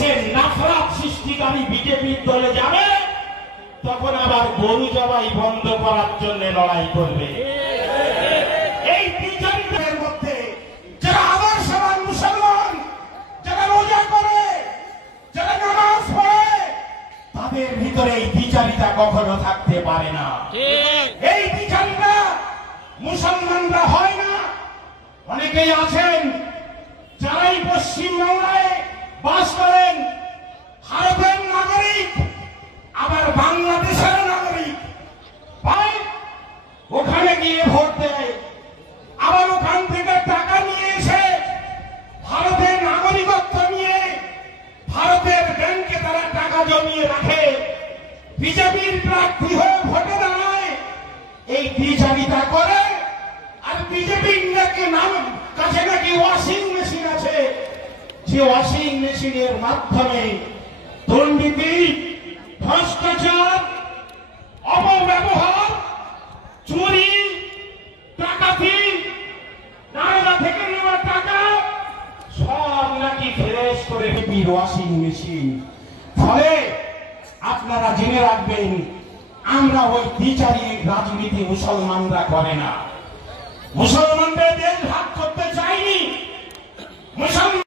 দেশের নাফরত সৃষ্টিকারী বিজেপির দলে যাবে, তখন আবার গরু জবাই বন্ধ করার জন্য লড়াই করবে। এই বিচারিতার মধ্যে যারা আদর্শবান মুসলমান, যারা রোজা করে, যারা নামাজ পড়ে, তাদের ভিতরে এই বিচারিতা কখনো থাকতে পারে না। এই বিচারিতা মুসলমানরা হয় না। অনেকেই আছেন যারাই পশ্চিমবাংলায় বাস করেন, ভারতের নাগরিক, আবার বাংলাদেশের নাগরিক, ভাই ওখানে গিয়ে ভোট দেয়, আবার ওখান থেকে টাকা নিয়ে এসে ভারতের নাগরিকত্ব নিয়ে ভারতের ব্যাংকে তারা টাকা জমিয়ে রাখে, বিজেপির প্রার্থী হয়ে ভোটে দাঁড়ায়, এই বিচারিতা করে। আর বিজেপির কাছে নাকি ওয়াশিং মেশিন আছে, যে ওয়াশিং মেশিনের মাধ্যমে দুর্নীতি, ভ্রষ্টাচার, অপব্যবহার, চুরি, ডাকাতি, দারোগা থেকে নেওয়া টাকা সব নাকি ফ্রেশ করে বিপির ওয়াশিং মেশিন। ফলে আপনারা জেনে রাখবেন, আমরা ওই বিচারিক রাজনীতি মুসলমানরা করে না। মুসলমানদের দেশ ভাগ করতে চাইনি। মুসলমান